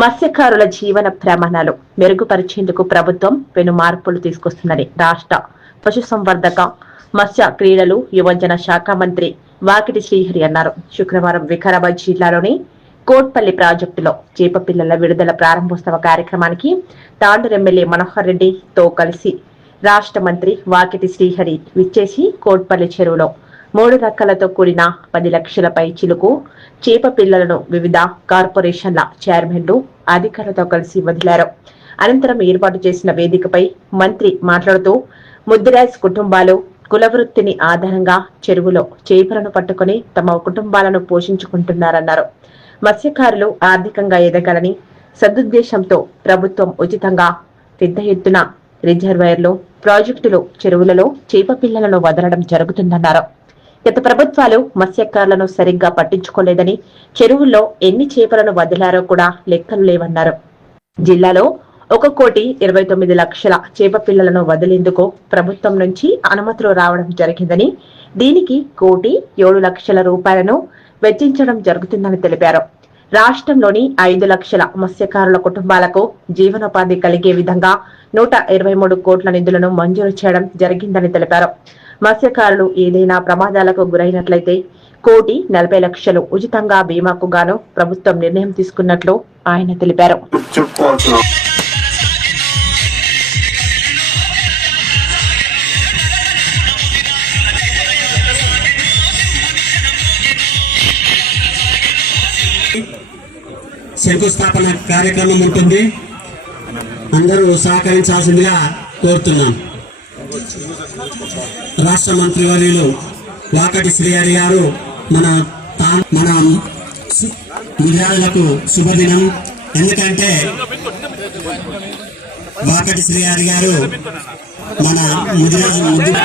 మత్స్యకారుల జీవన ప్రమాణాలు మెరుగుపరిచేందుకు ప్రభుత్వం పెను మార్పులు తీసుకొస్తుందని రాష్ట్ర పశుసంవర్ధక మత్స్య క్రీడలు యువజన శాఖ మంత్రి వాకిటి శ్రీహరి అన్నారు. శుక్రవారం వికారాబాద్ జిల్లాలోని కోట్పల్లి ప్రాజెక్టులో చేప పిల్లల విడుదల ప్రారంభోత్సవ కార్యక్రమానికి తాండూరు ఎమ్మెల్యే మనోహర్ రెడ్డితో కలిసి రాష్ట్ర మంత్రి వాకిటి శ్రీహరి విచ్చేసి కోట్పల్లి చెరువులో మూడు రకాలతో కూడిన పది లక్షలపై చిలుకు చేప పిల్లలను వివిధ కార్పొరేషన్ల చైర్మన్లు అధికారులతో కలిసి వదిలారు. అనంతరం ఏర్పాటు చేసిన వేదికపై మంత్రి మాట్లాడుతూ ముద్దిరాజ్ కుటుంబాలు కులవృత్తిని ఆధారంగా చెరువులో చేపలను పట్టుకుని తమ కుటుంబాలను పోషించుకుంటున్నారన్నారు. మత్స్యకారులు ఆర్థికంగా ఎదగాలని సదుద్దేశంతో ప్రభుత్వం ఉచితంగా పెద్ద ఎత్తున రిజర్వాయర్లు ప్రాజెక్టులు చెరువులలో చేప పిల్లలను వదలడం జరుగుతుందన్నారు. గత ప్రభుత్వాలు మత్స్యకారులను సరిగ్గా పట్టించుకోలేదని చెరువుల్లో ఎన్ని చేపలను వదిలారో కూడా లెక్కలు లేవన్నారు. జిల్లాలో ఒక కోటి ఇరవై తొమ్మిది లక్షల చేప పిల్లలను వదిలేందుకు ప్రభుత్వం నుంచి అనుమతులు రావడం జరిగిందని దీనికి కోటి ఏడు లక్షల రూపాయలను వెచ్చించడం జరుగుతుందని తెలిపారు. రాష్ట్రంలోని ఐదు లక్షల మత్స్యకారుల కుటుంబాలకు జీవనోపాధి కలిగే విధంగా నూట ఇరవై మూడు కోట్ల నిధులను మంజూరు చేయడం జరిగిందని తెలిపారు. మత్స్యకారులు ఏదైనా ప్రమాదాలకు గురైనట్లయితే కోటి నలభై లక్షలు ఉచితంగా బీమాకు గాను ప్రభుత్వం నిర్ణయం తీసుకున్నట్లు ఆయన తెలిపారు. శంకుస్థాపన కార్యక్రమం ఉంటుంది. అందరూ సహకరించాల్సిందిగా కోరుతున్నాం. రాష్ట్ర మంత్రి వర్యులు వాకటి శ్రీహరి గారు మన మన విద్యార్థులకు శుభదినం. ఎందుకంటే వాకటి శ్రీహరి గారు మన ముదిరాజు ముద్దుకు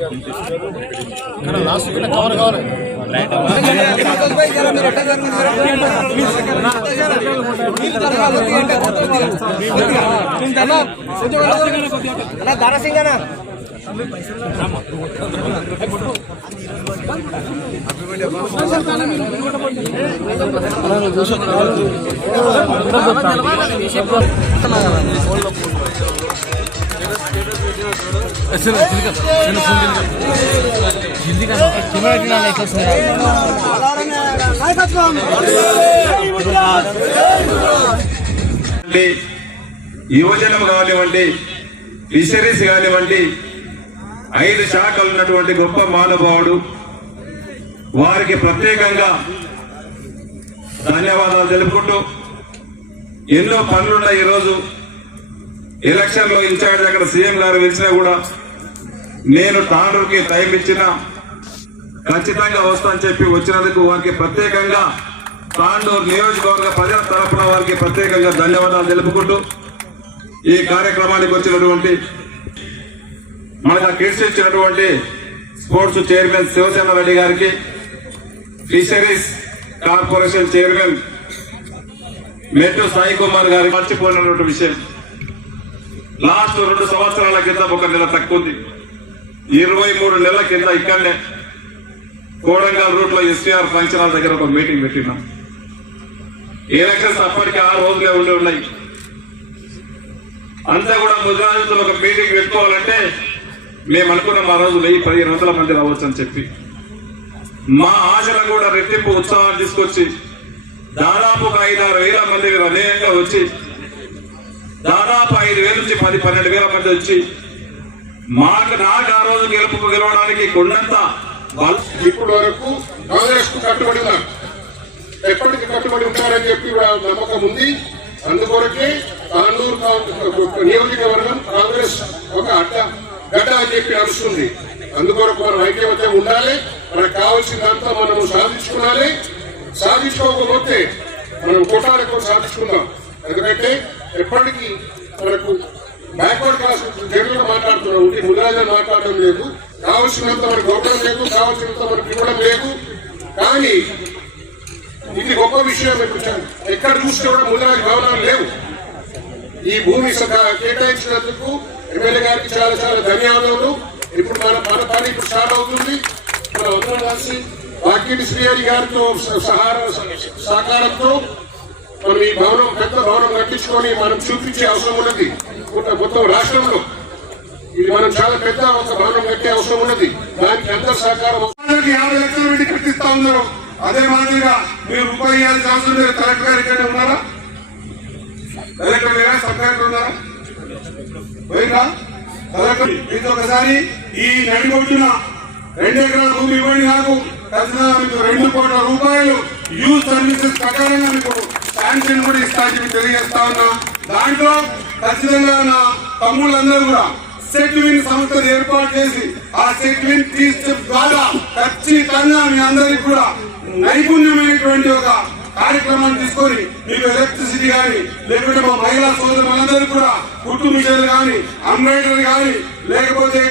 పలికి- కానివ్వండి, యువజనం కానివ్వండి ఫిషరీస్ కానివ్వండి ఐదు శాఖలు ఉన్నటువంటి గొప్ప మానవాడు వారికి ప్రత్యేకంగా ధన్యవాదాలు తెలుపుకుంటూ ఎన్నో పనులున్నాయి ఈరోజు. ఎలక్షన్లో ఇన్ఛార్జ్ అక్కడ సీఎం గారు పిలిచినా కూడా నేను తాండ్రుకి టైం ఇచ్చిన ఖచ్చితంగా వస్తానని చెప్పి వచ్చినందుకు వారికి ప్రత్యేకంగా తాండూరు నియోజకవర్గ ప్రజల తరపున వారికి ప్రత్యేకంగా ధన్యవాదాలు తెలుపుకుంటూ ఈ కార్యక్రమానికి వచ్చినటువంటి మనకు కీర్తించినటువంటి ఇచ్చినటువంటి స్పోర్ట్స్ చైర్మన్ శివసేన రెడ్డి గారికి ఫిషరీస్ కార్పొరేషన్ చైర్మన్ మెట్టు సాయి కుమార్ గారికి మర్చిపోయినటువంటి విషయం. లాస్ట్ రెండు సంవత్సరాల కింద ఒక నెల తక్కువ ఉంది ఇరవై మూడు నెలల కింద ఇక్కడనే కోడంగల్ రూట్లో ఎస్టీఆర్ ఫంక్షన్ హాల్ దగ్గర ఒక మీటింగ్ పెట్టినాం. ఎలక్షన్స్ అప్పటికి ఆరు రోజులే ఉండి ఉన్నాయి. అంతా కూడా ముద్రాజుతో ఒక మీటింగ్ పెట్టుకోవాలంటే మేము అనుకున్నాం ఆ రోజు వెయ్యి పదిహేను వందల మంది రావచ్చు అని చెప్పి. మా ఆశలు కూడా రెట్టింపు ఉత్సాహాన్ని తీసుకొచ్చి దాదాపు ఒక ఐదారు వేల మంది అనేకంగా వచ్చి దాదాపు ఐదు వేల నుంచి పది పన్నెండు వేల మంది వచ్చి మాకు నాకు ఆ రోజు గెలుపు గెలవడానికి కొండంత ఇప్పటి వరకు కాంగ్రెస్కు కట్టుబడి ఉన్నారు. ఎప్పటికి కట్టుబడి ఉంటారని చెప్పి నమ్మకం ఉంది. అందుకొరకే తాండూరు నియోజకవర్గం కాంగ్రెస్ ఒక అడ్డ గడ్డ అని చెప్పి నడుస్తుంది. అందుకొరకు మనం ఐక్యమత్యం ఉండాలి. మనకు కావాల్సిందంతా మనం సాధించుకోవాలి సాధించుకోకపోతే మనం కొట్టాలకు సాధించుకుందాం. ఎందుకంటే ఎప్పటికీ మనకు బ్యాక్వర్డ్ క్లాస్ జనరల్ మాట్లాడుతున్నాం. ముదిరాజా మాట్లాడడం లేదు. కావలసినంత మనకు ఇవ్వడం లేదు కావలసినంత మనకు ఇవ్వడం లేదు. కానీ ఇది గొప్ప విషయం ఎక్కడ చూసినా కూడా ముద్రాజ్ భవనాలు లేవు. ఈ భూమి కేటాయించినందుకు ఎమ్మెల్యే గారికి చాలా చాలా ధన్యవాదాలు. ఇప్పుడు మన మన పని ఇప్పుడు స్టార్ట్ అవుతుంది. మనం అందరం కలిసి వాకిటి శ్రీహరి గారితో సహార సహకారంతో మనం ఈ భవనం పెద్ద భవనం కట్టించుకొని మనం చూపించే అవసరం ఉన్నది. మొత్తం- రాష్ట్రంలో. ఇది మనం చాలా పెద్ద ఒక భవనం కట్టే అవసరం ఉన్నది. దానికి ఎంత సహకారం యాభై లక్షల పెట్టి కట్టిస్తా ఉన్నారు అదే మాదిరిగా మీరు రూపాయి ఇవ్వాల్సిన అవసరం లేదు కలెక్టర్ గారు ఇక్కడ ఉన్నారా? కలెక్టర్ లేరా సబ్ కలెక్టర్ ఉన్నారా? పోయిందా కలెక్టర్ ఇది ఒకసారి ఈ నడిగొట్టున రెండు ఎకరాల భూమి ఇవ్వండి నాకు. ఖచ్చితంగా మీకు రెండు కోట్ల రూపాయలు యూత్ సర్వీసెస్ ప్రకారంగా మీకు శాంక్షన్ కూడా ఇస్తా చెప్పి తెలియజేస్తా ఉన్నా. దాంట్లో ఖచ్చితంగా నా తమ్ముళ్ళందరూ కూడా సెట్ విన్ సంస్థను ఏర్పాటు చేసి ఆ సెట్విన్ తీర్చే ద్వారా ఖచ్చితంగా మీ అందరికి కూడా నైపుణ్యమైనటువంటి ఒక కార్యక్రమాన్ని తీసుకొని మీకు ఎలక్ట్రిసిటీ కానీ లేకుంటే మా మహిళా సోదరులందరూ కూడా కుట్టు మిషన్లు కానీ అంబ్రాయిడరీ కానీ లేకపోతే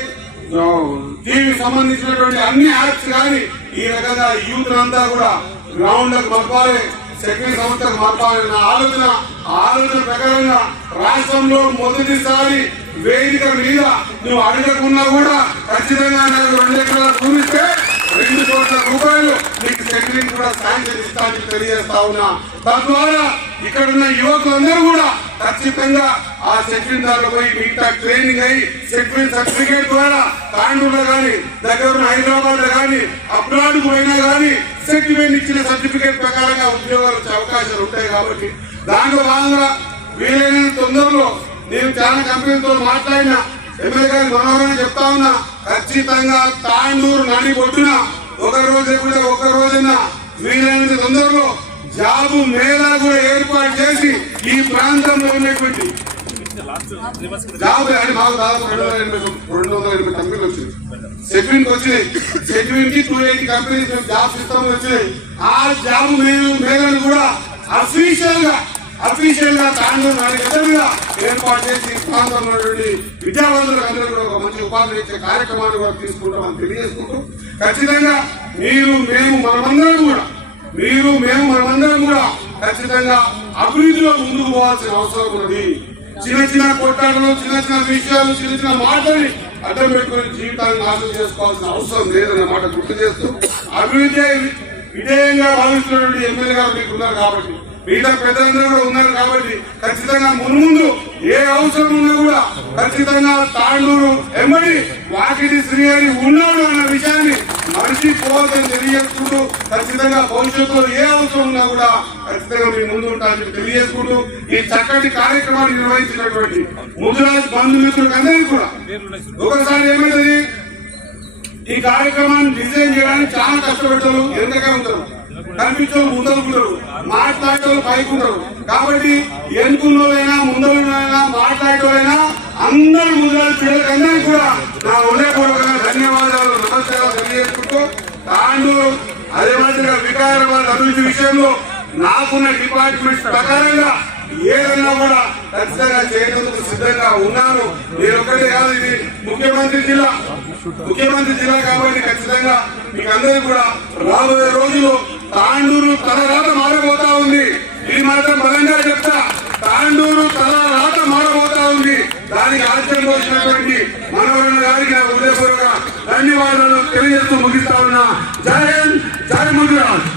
టీవీ సంబంధించినటువంటి అన్ని యాప్స్ కానీ ఈ రకంగా యూత్ అంతా కూడా గ్రౌండ్లకు పంపాలి. సెకండ్ సంస్థకు మార్పాలన్న ఆలోచన ఆలోచన ప్రకారంగా రాష్ట్రంలో మొదటిసారి వేదిక మీద నువ్వు అడగకున్నా కూడా ఖచ్చితంగా నాకు రెండు ఎకరాలు భూమిస్తే రెండు కోట్ల రూపాయలు నీకు సెక్రటరీ కూడా శాంక్షన్ ఇస్తానని తెలియజేస్తా ఉన్నా. తద్వారా ఇక్కడ ఉన్న యువకులందరూ కూడా ఖచ్చితంగా ఆ సెక్రటరీ దాకా పోయి మిగతా ట్రైనింగ్ అయ్యి సెక్రటరీ సర్టిఫికేట్ ద్వారా తాండూరులో కానీ దగ్గర ఉన్న హైదరాబాద్లో కానీ అబ్రాడ్ పోయినా కానీ సర్టిఫికేట్ ఇచ్చిన సర్టిఫికేట్ ప్రకారంగా ఉద్యోగాలు అవకాశాలు ఉంటాయి కాబట్టి దాంట్లో భాగంగా వీలైన తొందరలో నేను చాలా కంపెనీలతో మాట్లాడిన ఎమ్మెల్యే గారి మనోహరణ చెప్తా ఉన్నా ఖచ్చితంగా తాండూరు నడి పొట్టున ఒక రోజు కూడా ఒక రోజున వీలైనంత తొందరలో జాబు మేళా కూడా ఏర్పాటు చేసి ఈ ప్రాంతంలో ఉన్నటువంటి జాబ్ అని మాకు దాదాపు రెండు వందల ఎనభై రెండు వందల ఎనభై కంపెనీలు వచ్చినాయి. టూ ఎయిటీ కంపెనీస్ జాబ్స్ వచ్చినాయి. ఆ జాబ్ మేము మేళను కూడా అఫీషియల్గా అఫీషియల్గా తాండూరు ఎదురుగా ఏర్పాటు చేసి ప్రాంతంలో విద్యావంతులకు అందరూ కూడా ఒక మంచి ఉపాధి ఇచ్చే కార్యక్రమాన్ని కూడా తీసుకుంటామని తెలియజేసుకుంటూ ఖచ్చితంగా మీరు మేము మనమందరం కూడా మీరు మేము మనమందరం కూడా ఖచ్చితంగా అభివృద్ధిలో ముందుకు పోవాల్సిన అవసరం ఉన్నది. చిన్న చిన్న కొట్టాటలు చిన్న చిన్న విషయాలు చిన్న చిన్న మాటల్ని అడ్డం పెట్టుకుని జీవితాన్ని నాశనం చేసుకోవాల్సిన అవసరం లేదన్న మాట గుర్తు చేస్తూ అభివృద్ధి విధేయంగా భావిస్తున్నటువంటి ఎమ్మెల్యే గారు మీకు ఉన్నారు కాబట్టి మిగతా పెద్దలందరూ కూడా ఉన్నారు కాబట్టి ఖచ్చితంగా మున్ముందు ఏ అవసరం ఉన్నా కూడా ఖచ్చితంగా తాండూరు ఎమ్మడి వాకిటి శ్రీహరి ఉన్నాడు అన్న విషయాన్ని మర్చిపోవద్దని తెలియజేసుకుంటూ ఖచ్చితంగా భవిష్యత్తులో ఏ అవసరం ఉన్నా కూడా ఖచ్చితంగా మీ ముందు ఉంటానని తెలియజేసుకుంటూ ఈ చక్కటి కార్యక్రమాన్ని నిర్వహించినటువంటి ముదిరాజ్ బంధుమిత్రులకు అందరికీ కూడా ఒకసారి ఏమైంది? ఈ కార్యక్రమాన్ని డిజైన్ చేయడానికి చాలా కష్టపడతారు ఎంతగా ఉంటారు. కనిపించడం ముందరుకుంటారు మాట్లాడటం పైకుంటారు కాబట్టి ఎన్నుకున్నోళ్ళైనా ముందరులైనా మాట్లాడేవాళ్ళైనా అందరు ముందరు పిల్లలందరికీ కూడా నా హృదయపూర్వకంగా ధన్యవాదాలు. నమస్కారాలు తాండూరు అదే మాదిరిగా వికారాబాద్ అభివృద్ధి విషయంలో నాకున్న డిపార్ట్మెంట్స్ ప్రకారంగా ఏదైనా కూడా ఖచ్చితంగా చేయడానికి సిద్ధంగా ఉన్నాను నేను ఒక్కటే కాదు ఇది ముఖ్యమంత్రి జిల్లా. ముఖ్యమంత్రి జిల్లా కాబట్టి ఖచ్చితంగా మీకు అందరికీ కూడా రాబోయే రోజులు తాండూరు తల రాత మారబోతా ఉంది. ఇది మాత్రం బలంగా చెప్తా తాండూరు తల రాత మారబోతా ఉంది. దానికి ఆశ్చర్యం వచ్చినటువంటి మనవరణ గారికి నా హృదయపూర్వక ధన్యవాదాలు తెలియజేస్తూ ముగిస్తా ఉన్నా. జై హింద్ జై ముదిరాజ్